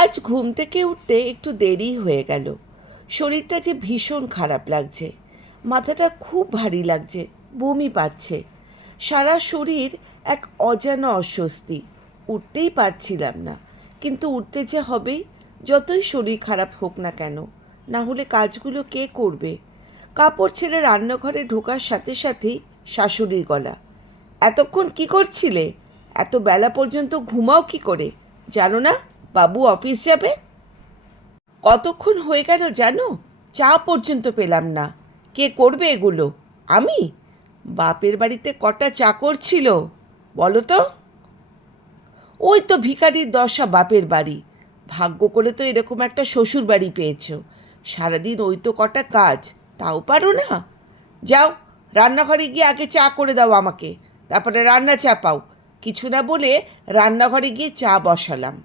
আজ ঘুম থেকে উঠতে একটু দেরি হয়ে গেল। শরীরটা যে ভীষণ খারাপ লাগছে, মাথাটা খুব ভারী লাগছে, বমি পাচ্ছে, সারা শরীর এক অজানা অস্বস্তি। উঠতেই পারছিলাম না, কিন্তু উঠতে যে হবেই, যতই শরীর খারাপ হোক না কেন। না হলে কাজগুলো কে করবে? কাপড় ছেড়ে রান্নাঘরে ঢোকার সাথে সাথেই শাশুড়ির গলা, এতক্ষণ কি করছিলে? এত বেলা পর্যন্ত ঘুমাও কি করে? জানো না বাবু অফিস যাবে? কতক্ষণ হয়ে গেল জানো? চা পর্যন্ত পেলাম না। কে করবে এগুলো? আমি? বাপের বাড়িতে কটা চাকর ছিল বলো তো? ওই তো ভিখারির দশা বাপের বাড়ি। ভাগ্য করে তো এরকম একটা শ্বশুর বাড়ি পেয়েছো। সারাদিন ওই তো কটা কাজ, তাও পারো না? যাও, রান্নাঘরে গিয়ে আগে চা করে দাও আমাকে, তারপরে রান্না চাপাও। কিছু না বলে রান্নাঘরে গিয়ে চা বসালাম।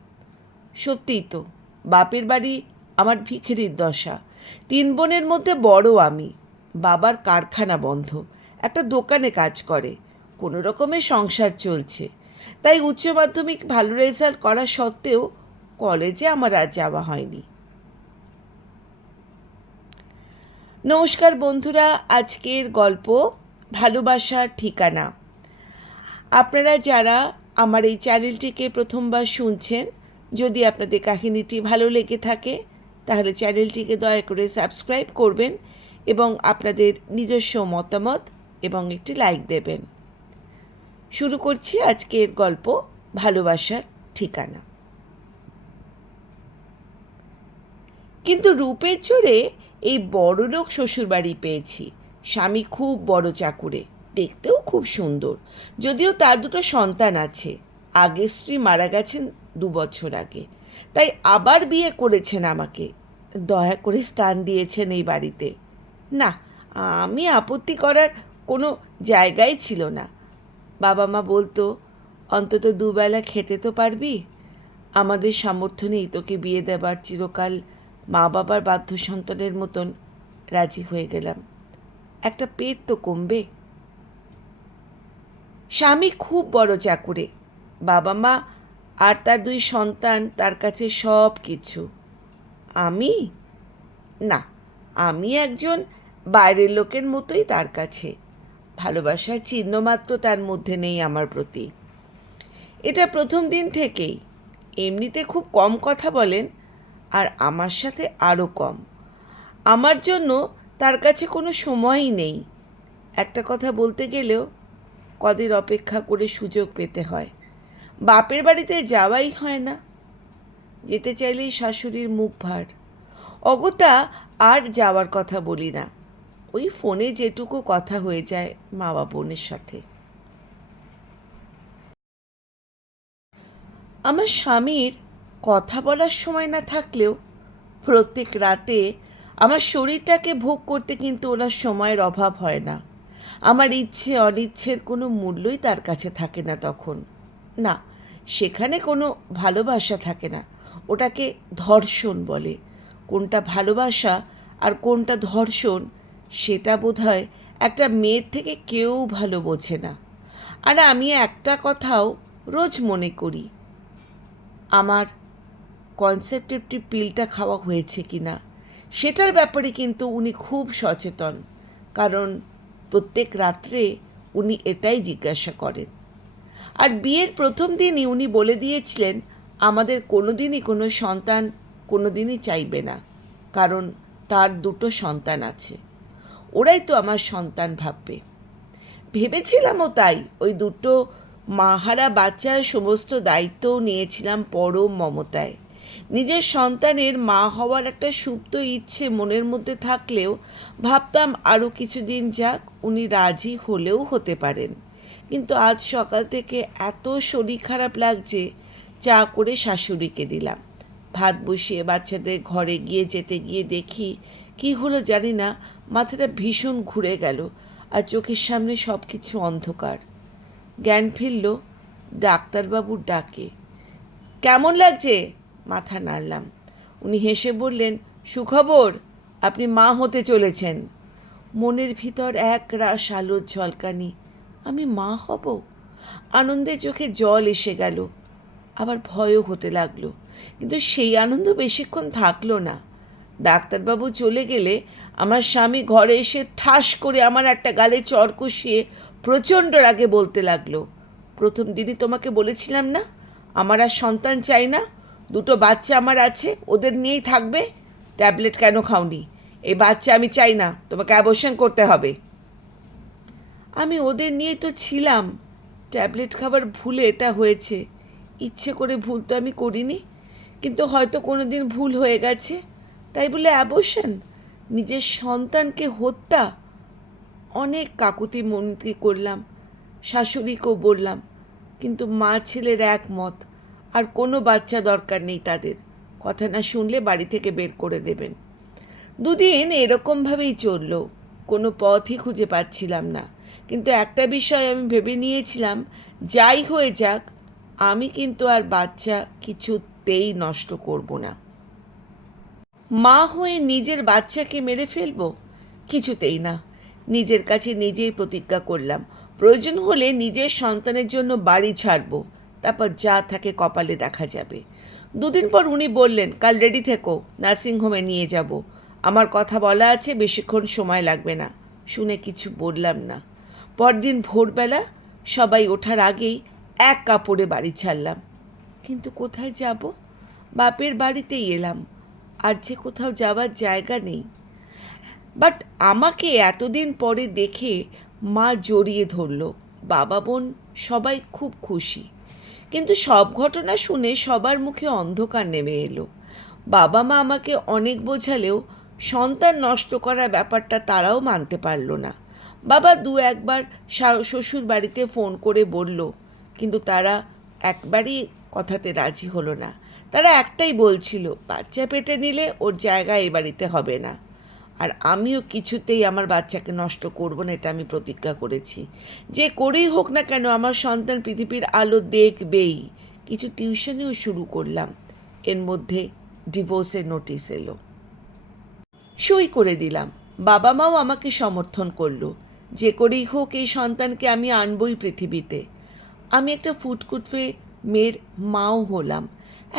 সত্যিই তো, বাপের বাড়ি আমার ভিখারির দশা। 3 বোনের মধ্যে বড় আমি। বাবার কারখানা বন্ধ, একটা দোকানে কাজ করে, কোনো রকমে সংসার চলছে। তাই উচ্চ মাধ্যমিক ভালো রেজাল্ট করা সত্ত্বেও কলেজে আমার আর যাওয়া হয়নি। নমস্কার বন্ধুরা, আজকের গল্প ভালোবাসার ঠিকানা। আপনারা যারা আমার এই চ্যানেলটিকে প্রথমবার শুনছেন, যদি আপনাদের কাহিনীটি ভালো লেগে থাকে তাহলে চ্যানেলটিকে দয়া করে সাবস্ক্রাইব করবেন এবং আপনাদের নিজস্ব মতামত এবং একটি লাইক দেবেন। শুরু করছি আজকের গল্প ভালোবাসার ঠিকানা। কিন্তু রূপের জোরে এই বড়লোক শ্বশুরবাড়ি পেয়েছি। স্বামী খুব বড় চাকুরে, দেখতেও খুব সুন্দর। যদিও তার 2টো সন্তান আছে। আগের স্ত্রী মারা গেছেন 2 বছর আগে, তাই আবার বিয়ে করেছেন আমাকে। দয়া করে স্থান দিয়েছেন এই বাড়িতে। না, আমি আপত্তি করার কোনো জায়গাই ছিল না। বাবা মা বলতো, অন্তত 2 বেলা খেতে তো পারবি। আমাদের সামর্থ্য নেই তোকে বিয়ে দেবার। চিরকাল মা বাবার বাধ্য সন্তানের মতন রাজি হয়ে গেলাম। একটা পেট তো কমবে। স্বামী খুব বড় চাকুরে, বাবা মা আর তার 2 সন্তান তার কাছে সব কিছু। আমি? না, আমি একজন বাইরের লোকের মতোই তার কাছে। ভালোবাসার চিহ্নমাত্র তার মধ্যে নেই আমার প্রতি। এটা প্রথম দিন থেকেই। এমনিতে খুব কম কথা বলেন, আর আমার সাথে আরও কম। আমার জন্য তার কাছে কোনো সময়ই নেই। একটা কথা বলতে গেলেও কদিন অপেক্ষা করে সুযোগ পেতে হয়। বাপের বাড়িতে যাওয়াই হয় না। যেতে চাইলেই শাশুড়ির মুখ ভার। অগত্যা আর যাওয়ার কথা বলি না। ওই ফোনে যেটুকু কথা হয়ে যায় মা বোনের সাথে। আমার স্বামীর কথা বলার সময় না থাকলেও প্রত্যেক রাতে আমার শরীরটাকে ভোগ করতে কিন্তু ওনার সময়ের অভাব হয় না। আমার ইচ্ছে অনিচ্ছের কোনো মূল্যই তার কাছে থাকে না তখন। না, সেখানে কোনো ভালোবাসা থাকে না। ওটাকে ধর্ষণ বলে। কোনটা ভালোবাসা আর কোনটা ধর্ষণ সেটা বোধহয় একটা মেয়ের থেকে কেউ ভালো বোঝে না। আর আমি একটা কথাও রোজ মনে করি, আমার কনসেন্ট্রেটিভ পিলটা খাওয়া হয়েছে কি না সেটার ব্যাপারে কিন্তু উনি খুব সচেতন। কারণ প্রত্যেক রাত্রে উনি এটাই জিজ্ঞাসা করেন। আর বিয়ের প্রথম দিনই উনি বলে দিয়েছিলেন আমাদের কোনো দিনই কোনো সন্তান কোনো দিনই চাইবে না, কারণ তার 2টো সন্তান আছে। ওরাই তো আমার সন্তান ভাববে। ভেবেছিলামও তাই। ওই 2টো মাহারা বাচ্চার সমস্ত দায়িত্বও নিয়েছিলাম পরম মমতায়। নিজের সন্তানের মা হওয়ার একটা সুপ্ত ইচ্ছে মনের মধ্যে থাকলেও ভাবতাম আরও কিছুদিন যাক, উনি রাজি হলেও হতে পারেন। কিন্তু আজ সকাল থেকে এত শরীর খারাপ লাগছে, চা করে শাশুড়িকে দিলাম। ভাত বসিয়ে বাচ্চাদের ঘরে যেতে গিয়ে দেখি কি হলো জানি না, মাথাটা ভীষণ ঘুরে গেল আর চোখের সামনে সব কিছু অন্ধকার। জ্ঞান ফিরল ডাক্তারবাবুর ডাকে। কেমন লাগছে? মাথা নাড়লাম। উনি হেসে বললেন, সুখবর, আপনি মা হতে চলেছেন। মনের ভিতর এক রাশ আলোর ঝলকানি। আমি মা হব? আনন্দে চোখে জল এসে গেল, আবার ভয়ও হতে লাগলো। কিন্তু সেই আনন্দ বেশিক্ষণ থাকলো না। ডাক্তারবাবু চলে গেলে আমার স্বামী ঘরে এসে ঠাস করে আমার একটা গালে চড় কষিয়ে প্রচণ্ড রাগে বলতে লাগলো, প্রথম দিনই তোমাকে বলেছিলাম না আমার আর সন্তান চাই না, দুটো বাচ্চা আমার আছে, ওদের নিয়েই থাকবে, ট্যাবলেট কেন খাওনি? এই বাচ্চা আমি চাই না, তোমাকে অ্যাবর্শন করতে হবে। আমি ওদের নিয়েই তো ছিলাম, ট্যাবলেট খাবার ভুলে এটা হয়েছে, ইচ্ছে করে ভুল তো আমি করিনি, কিন্তু হয়তো কোনো দিন ভুল হয়ে গেছে, তাই বলে অ্যাবর্শন, নিজের সন্তানকে হত্যা। অনেক কাকুতি মিনতি করলাম, শাশুড়িকেও বললাম, কিন্তু মা ছেলের একমত, আর কোনো বাচ্চা দরকার নেই তাদের, কথা না শুনলে বাড়ি থেকে বের করে দেবেন। দুদিন এরকমভাবেই চলল, কোনো পথই খুঁজে পাচ্ছিলাম না, কিন্তু একটা বিষয় আমি ভেবে নিয়েছিলাম, যাই হয়ে যাক আমি কিন্তু আর বাচ্চা কিছুতেই নষ্ট করব না। মা হয়ে নিজের বাচ্চাকে মেরে ফেলবো? কিছুতেই না। নিজের কাছে নিজেই প্রতিজ্ঞা করলাম, প্রয়োজন হলে নিজের সন্তানের জন্য বাড়ি ছাড়বো, তারপর যা থাকে কপালে দেখা যাবে। দুদিন পর উনি বললেন, কাল রেডি থেকো, নার্সিংহোমে নিয়ে যাব, আমার কথা বলা আছে, বেশিক্ষণ সময় লাগবে না। শুনে কিছু বললাম না। পরদিন ভোরবেলা সবাই ওঠার আগেই এক কাপড়ে বাড়ি ছাড়লাম। কিন্তু কোথায় যাব? বাপের বাড়িতেই এলাম, আর যে কোথাও যাওয়ার জায়গা নেই। বাট আমাকে এতদিন পরে দেখে মা জড়িয়ে ধরল, বাবা বোন সবাই খুব খুশি। কিন্তু সব ঘটনা শুনে সবার মুখে অন্ধকার নেমে এলো। বাবা মা আমাকে অনেক বোঝালেও সন্তান নষ্ট করার ব্যাপারটা তারাও মানতে পারল না। বাবা দু একবার শ্বশুর বাড়িতে ফোন করে বলল, কিন্তু তারা একবারই কথাতে রাজি হলো না। তারা একটাই বলছিল, বাচ্চা পেটে নিলে ওর জায়গা এ বাড়িতে হবে না। আর আমিও কিছুতেই আমার বাচ্চাকে নষ্ট করব না, এটা আমি প্রতিজ্ঞা করেছি। যে করেই হোক না কেন আমার সন্তান পৃথিবীর আলো দেখবেই। কিছু টিউশনিও শুরু করলাম। এর মধ্যে ডিভোর্সের নোটিশ এলো, সই করে দিলাম। বাবা মাও আমাকে সমর্থন করলো, যে করেই হোক এই সন্তানকে আমি আনবই পৃথিবীতে। আমি একটা ফুটকুটে মেয়ের মাও হলাম।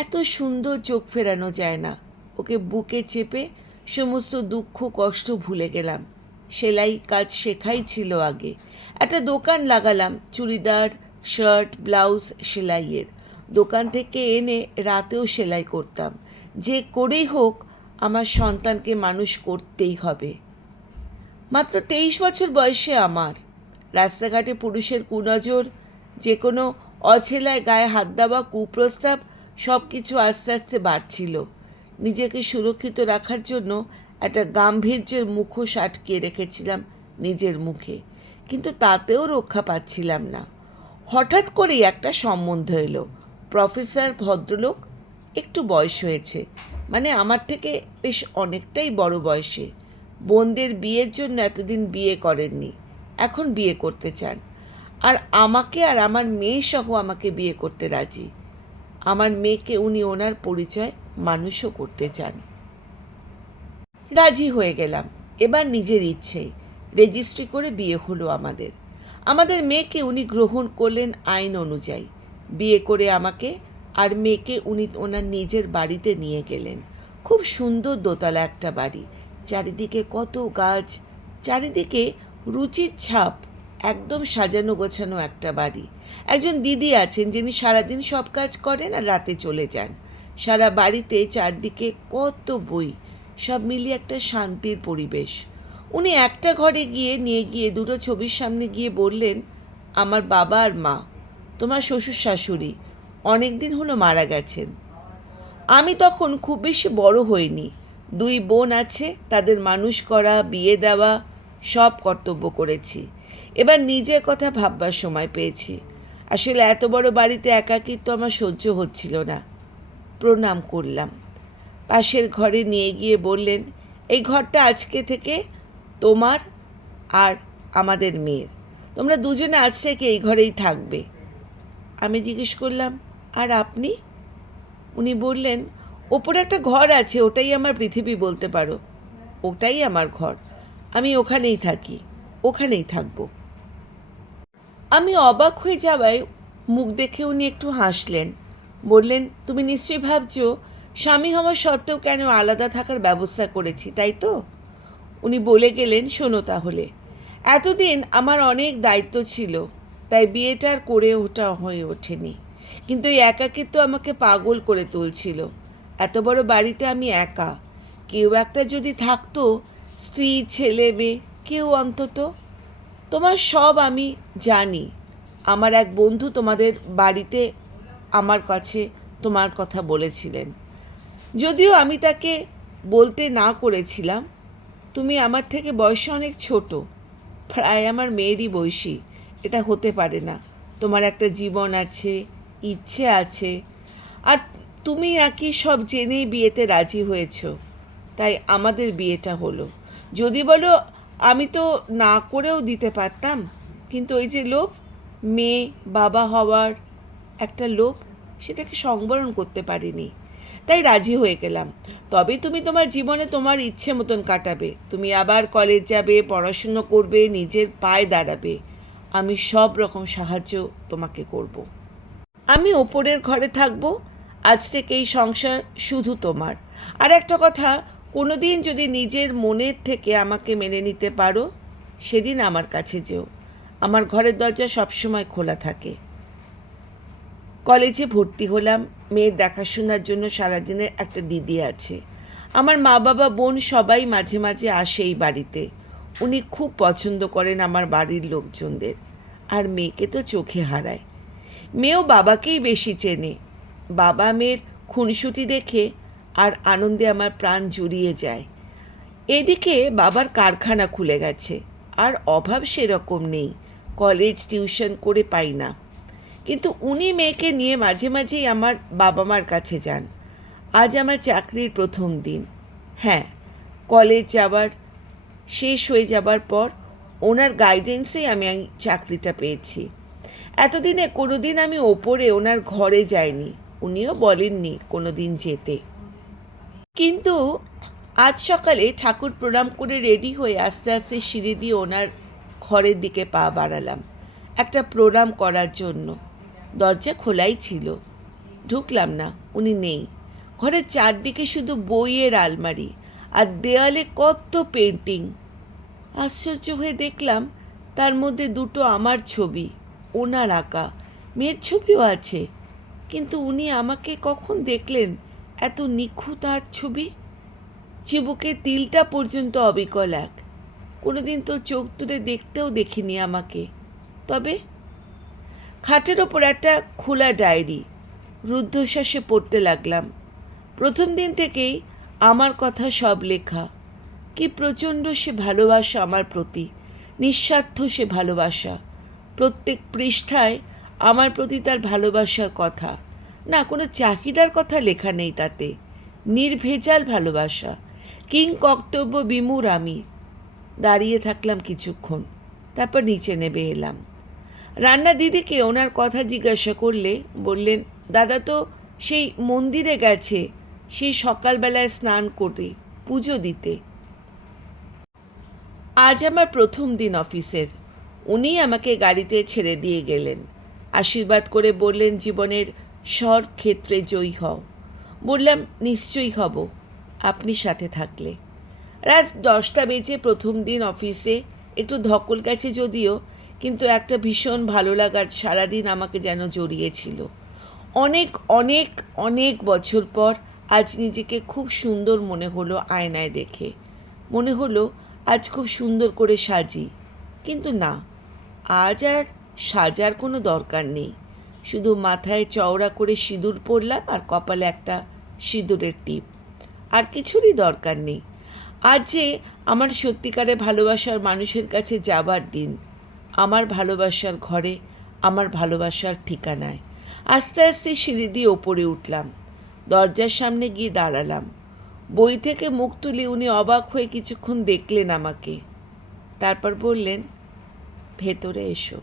এত সুন্দর চোখ ফেরানো যায় না। ওকে বুকে চেপে সমস্ত দুঃখ কষ্ট ভুলে গেলাম। সেলাই কাজ শেখাই ছিল আগে। একটা দোকান লাগালাম, চুড়িদার শার্ট ব্লাউজ সেলাইয়ের। দোকান থেকে এনে রাতেও সেলাই করতাম। যে করেই হোক আমার সন্তানকে মানুষ করতেই হবে। মাত্র 23 বছর বয়সে আমার। রাস্তাঘাটে পুরুষের কুনজর, যে কোনো অছেলায় গায়ে হাত দেওয়া, কুপ্রস্তাব, সব কিছু আস্তে আস্তে বাড়ছিল। নিজেকে সুরক্ষিত রাখার জন্য একটা গাম্ভীর্যের মুখোশ আটকিয়ে রেখেছিলাম নিজের মুখে, কিন্তু তাতেও রক্ষা পাচ্ছিলাম না। হঠাৎ করেই একটা সম্বন্ধ এলো। প্রফেসর ভদ্রলোক, একটু বয়স হয়েছে, মানে আমার থেকে বেশ অনেকটাই বড় বয়সে। বোনদের বিয়ের জন্য এতদিন বিয়ে করেননি, এখন বিয়ে করতে চান। আর আমাকে আর আমার মেয়ে সহ আমাকে বিয়ে করতে রাজি। আমার মেয়েকে উনি ওনার পরিচয় মানুষও করতে চান। রাজি হয়ে গেলাম। এবার নিজের ইচ্ছেই রেজিস্ট্রি করে বিয়ে হলো আমাদের। আমাদের মেয়েকে উনি গ্রহণ করলেন আইন অনুযায়ী। বিয়ে করে আমাকে আর মেয়েকে উনি ওনার নিজের বাড়িতে নিয়ে গেলেন। খুব সুন্দর দোতলা একটা বাড়ি, চারিদিকে কত গাছ, চারিদিকে রুচির ছাপ, একদম সাজানো গোছানো একটা বাড়ি। একজন দিদি আছেন যিনি সারাদিন সব কাজ করেন আর রাতে চলে যান। সারা বাড়িতে চারদিকে কত বই, সব মিলিয়ে একটা শান্তির পরিবেশ। উনি একটা ঘরে নিয়ে গিয়ে দুটো ছবির সামনে গিয়ে বললেন, আমার বাবা আর মা, তোমার শ্বশুর শাশুড়ি অনেক দিন হলো মারা গেছেন। আমি তখন খুব বেশি বড় হইনি। দুই বোন আছে, তাদের মানুষ করা, বিয়ে দেওয়া, সব কর্তব্য করেছি। এবার নিজের কথা ভাববার সময় পেয়েছি। আসলে এত বড় বাড়িতে একাকিত্ব আমার সহ্য হচ্ছিল না। প্রণাম করলাম। পাশের ঘরে নিয়ে গিয়ে বললেন, এই ঘরটা আজকে থেকে তোমার আর আমাদের মেয়ের, তোমরা দুজনে আজ থেকে এই ঘরেই থাকবে। আমি জিজ্ঞেস করলাম, আর আপনি? উনি বললেন, ওপরে একটা ঘর আছে, ওটাই আমার পৃথিবী বলতে পারো। ওটাই আমার ঘর, আমি ওখানেই থাকি, ওখানেই থাকবো। আমি অবাক হয়ে যাওয়ায় মুখ দেখে উনি একটু হাসলেন। বললেন, তুমি নিশ্চয়ই ভাবছো স্বামী হওয়া সত্ত্বেও কেন আলাদা থাকার ব্যবস্থা করেছি, তাই তো? উনি বলে গেলেন, শোনো তাহলে, এতদিন আমার অনেক দায়িত্ব ছিল, তাই বিয়েটা আর করে ওঠা হয়ে ওঠেনি। কিন্তু এই একাকিত্ব আমাকে পাগল করে তুলছিল। এত বড় বাড়িতে আমি একা। কেউ একটা যদি থাকতো, স্ত্রী, ছেলে, মেয়ে, কেউ অন্তত। তোমার সব আমি জানি। আমার এক বন্ধু তোমাদের বাড়িতে আমার কাছে তোমার কথা বলেছিলেন, যদিও আমি তাকে বলতে না করেছিলাম। তুমি আমার থেকে বয়সে অনেক ছোট, প্রায় আমার মেয়েরই বয়সী। এটা হতে পারে না। তোমার একটা জীবন আছে, ইচ্ছে আছে, আর তুমি নাকি সব জেনেই বিয়েতে রাজি হয়েছ। তাই আমাদের বিয়েটা হলো। যদি বলো, আমি তো না করেও দিতে পারতাম, কিন্তু ওই যে লোভ, মেয়ে বাবা হওয়ার একটা লোভ, সেটাকে সংবরণ করতে পারিনি, তাই রাজি হয়ে গেলাম। তবে তুমি তোমার জীবনে তোমার ইচ্ছে মতন কাটাবে। তুমি আবার কলেজ যাবে, পড়াশুনো করবে, নিজের পায়ে দাঁড়াবে। আমি সব রকম সাহায্য তোমাকে করব। আমি ওপরের ঘরে থাকবো। আজ থেকে এই সংসার শুধু তোমার। আর একটা কথা, কোনো দিন যদি নিজের মনের থেকে আমাকে মেনে নিতে পারো, সেদিন আমার কাছে যেও। আমার ঘরের দরজা সবসময় খোলা থাকে। কলেজে ভর্তি হলাম। মেয়ের দেখাশোনার জন্য সারাদিনের একটা দিদি আছে। আমার মা বাবা বোন সবাই মাঝে মাঝে আসে এই বাড়িতে। উনি খুব পছন্দ করেন আমার বাড়ির লোকজনদের। আর মেয়েকে তো চোখে হারায়। মেয়েও বাবাকেই বেশি চেনে। বাবা মেয়ের খুনসুটি দেখে আর আনন্দে আমার প্রাণ জুড়িয়ে যায়। এদিকে বাবার কারখানা খুলে গেছে, আর অভাব সেরকম নেই। কলেজ টিউশন করে পাই না, কিন্তু উনি মেয়েকে নিয়ে মাঝে মাঝেই আমার বাবা মার কাছে যান। আজ আমার চাকরির প্রথম দিন। হ্যাঁ, কলেজ যাবার শেষ হয়ে যাবার পর ওনার গাইডেন্সেই আমি চাকরিটা পেয়েছি। এতদিনে কোনো দিন আমি ওপরে ওনার ঘরে যাইনি, উনিও বলেননি কোনো দিন যেতে। কিন্তু আজ সকালে ঠাকুর প্রণাম করে রেডি হয়ে আস্তে আস্তে সিঁড়ি দিয়ে ওনার ঘরের দিকে পা বাড়ালাম, একটা প্রণাম করার জন্য। দরজা খোলাই ছিল। ঢুকলাম না, উনি নেই। ঘরের চারদিকে শুধু বইয়ের আলমারি, আর দেওয়ালে কত পেন্টিং। আশ্চর্য হয়ে দেখলাম তার মধ্যে দুটো আমার ছবি, ওনার আঁকা। মেয়ের ছবিও আছে, কিন্তু উনি আমাকে কখন দেখলেন এত নিখুঁত আর ছবি? চিবুকে তিলটা পর্যন্ত অবিকল এক। কোনোদিন তো চোখ তুলে দেখতেও দেখিনি আমাকে। তবে খাটের ওপর একটা খোলা ডায়েরি। রুদ্ধশ্বাসে পড়তে লাগলাম। প্রথম দিন থেকেই আমার কথা সব লেখা। কি প্রচণ্ড সে ভালোবাসা আমার প্রতি, নিঃস্বার্থ সে ভালোবাসা। প্রত্যেক পৃষ্ঠায় আমার প্রতি তার ভালোবাসার কথা। না, কোনো চাহিদার কথা লেখা নেই তাতে। নির্ভেজাল ভালোবাসা। কিং কর্তব্য বিমূঢ় আমি। দাঁড়িয়ে থাকলাম কিছুক্ষণ, তারপর নিচে নেমে এলাম। রান্না দিদিকে ওনার কথা জিজ্ঞাসা করলে বললেন, দাদা তো সেই মন্দিরে গেছে, সেই সকালবেলায় স্নান করে পুজো দিতে। আজ আমার প্রথম দিন অফিসের। উনি আমাকে গাড়িতে ছেড়ে দিয়ে গেলেন। আশীর্বাদ করে বললেন, জীবনের সব ক্ষেত্রে জয়ী হও। বললাম, নিশ্চয়ই হব, আপনি সাথে থাকলে। রাত 10টা বেজে প্রথম দিন অফিসে। একটু ধকল গেছে যদিও, কিন্তু একটা ভীষণ ভালো লাগার সারাদিন আমাকে যেন জড়িয়েছিল। অনেক অনেক অনেক বছর পর আজ নিজেকে খুব সুন্দর মনে হলো আয়নায় দেখে। মনে হলো আজ খুব সুন্দর করে সাজি। কিন্তু না, আজ আর সাজার কোনো দরকার নেই। শুধু মাথায় চওড়া করে সিঁদুর পরলাম আর কপালে একটা সিঁদুরের টিপ। আর কিছুরই দরকার নেই। আজ যে আমার সত্যিকারে ভালোবাসার মানুষের কাছে যাবার দিন। আমার ভালোবাসার ঘরে, আমার ভালোবাসার ঠিকানায়। আস্তে আস্তে সিঁড়ি দিয়ে ওপরে উঠলাম। দরজার সামনে গিয়ে দাঁড়ালাম। বই থেকে মুখ তুলে উনি অবাক হয়ে কিছুক্ষণ দেখলেন আমাকে। তারপর বললেন, ভেতরে এসো।